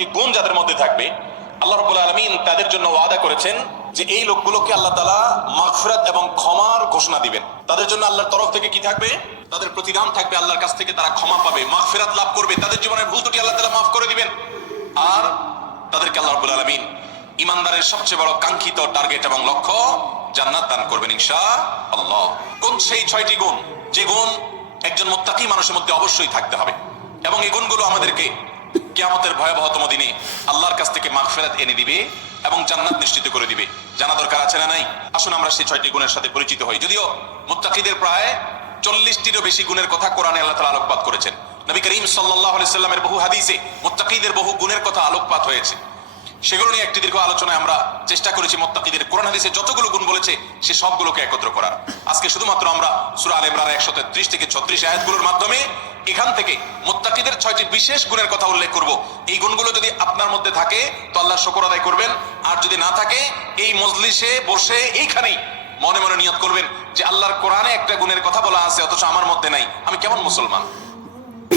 এই গুণ যাদের মধ্যে থাকবে, আল্লাহ রাব্বুল আলামিন তাদের জন্য ওয়াদা করেছেন যে এই লোকগুলোকে আল্লাহ তাআলা মাগফিরাত এবং ক্ষমার ঘোষণা দিবেন। তাদের জন্য আল্লাহর তরফ থেকে কি থাকবে? তাদের প্রতিদান থাকবে, আল্লাহর কাছ থেকে তারা ক্ষমা পাবে, মাগফিরাত লাভ করবে, তাদের জীবনের ভুল ত্রুটি আল্লাহ তাআলা মাফ করে দিবেন। আর তাদেরকে আল্লাহ রাব্বুল আলামিন ইমানদারের সবচেয়ে বড় কাঙ্ক্ষিত টার্গেট এবং লক্ষ্য জান্নাত দান করবেন ইনশাআল্লাহ। কোন সেই 6টি গুণ, যে গুণ একজন মুত্তাকি মানুষের মধ্যে অবশ্যই থাকতে হবে, এবং এই গুণগুলো আমাদেরকে কিয়ামতের ভয়াবহতম দিনে আল্লাহর কাছ থেকে মাগফিরাত এনে দিবে এবং জান্নাত নিশ্চিত করে দিবে। জানা দরকার আছে না নাই? আসুন আমরা সেই 6টি গুণের সাথে পরিচিত হই। যদিও মুত্তাকিদের প্রায় 40টিরও বেশি গুণের কথা কোরআনে আল্লাহ তাআলা আলোকপাত করেছেন। নবী করিম সাল্লাল্লাহু আলাইহি সাল্লামের বহু হাদিসে মুত্তাকিদের বহু গুণের কথা আলোকপাত হয়েছে। সেগুলো নিয়ে একটি দীর্ঘ আলোচনায় আমরা চেষ্টা করেছি মুত্তাকিদের কোরআন হাদিসে যতগুলো গুণ বলেছে সে সবগুলোকে একত্র করার। আজকে শুধুমাত্র আমরা সূরা আলে ইমরানের 133 থেকে 36 আয়াতগুলোর মাধ্যমে এখান থেকে মুত্তাকিদের 6টি বিশেষ গুণের কথা উল্লেখ করব। এই গুণগুলো যদি আপনার মধ্যে থাকে তো আল্লাহর শুকর আদায় করবেন, আর যদি না থাকে এই মজলিসে বসে এইখানেই মনে মনে নিয়ত করবেন যে আল্লাহর কোরআনে একটা গুণের কথা বলা আছে অথচ আমার মধ্যে নাই, আমি কেমন মুসলমান।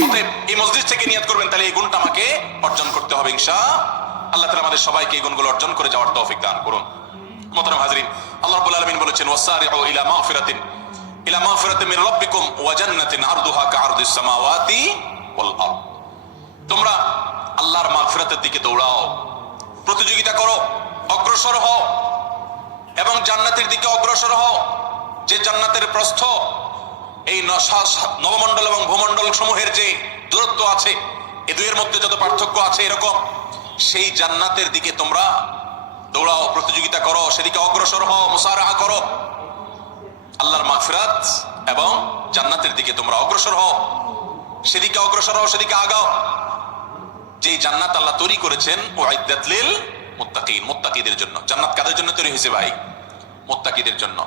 অতএব এই মজলিস থেকে নিয়ত করবেন, তাহলে এই গুণটা আমাকে অর্জন করতে হবে ইনশাআল্লাহ তাআলা আমাদের সবাইকে এই গুণগুলো অর্জন করে যাওয়ার তৌফিক দান করুন। মোহতারাম হাজরিন, আল্লাহ রাব্বুল আলামিন বলেছেন ওয়াসারিউ ইলা মাগফিরাতিন মির রাব্বিকুম ওয়া জান্নাতিন আরদুহা কাআরদিস সামাওয়াতি ওয়াল আরদ। তোমরা আল্লাহর মাগফিরাতের দিকে দৌড়াও, প্রতিযোগিতা করো, অগ্রসর হও এবং জান্নাতের দিকে অগ্রসর হও। যে জান্নাতের প্রস্থ এই নবমণ্ডল এবং ভূমণ্ডল সমূহের যে দূরত্ব আছে, এই দুইয়ের মধ্যে যত পার্থক্য আছে এরকম, সেই জান্নাতের দিকে তোমরা দৌড়াও, প্রতিযোগিতা করো, সেদিকে অগ্রসর হও, মুসারাহা করো। আল্লাহর মাগফিরাত এবং জান্নাতের দিকে তোমরা অগ্রসর হও, সেদিকে অগ্রসর হও, সেদিকে আগাও। যেই জান্নাত আল্লাহ তৈরি করেছেন উইদ্দাত লিল মুত্তাকিন, মুত্তাকিদের জন্য। জান্নাত কাদের জন্য তৈরি হয়েছে ভাই? মুত্তাকিদের জন্য।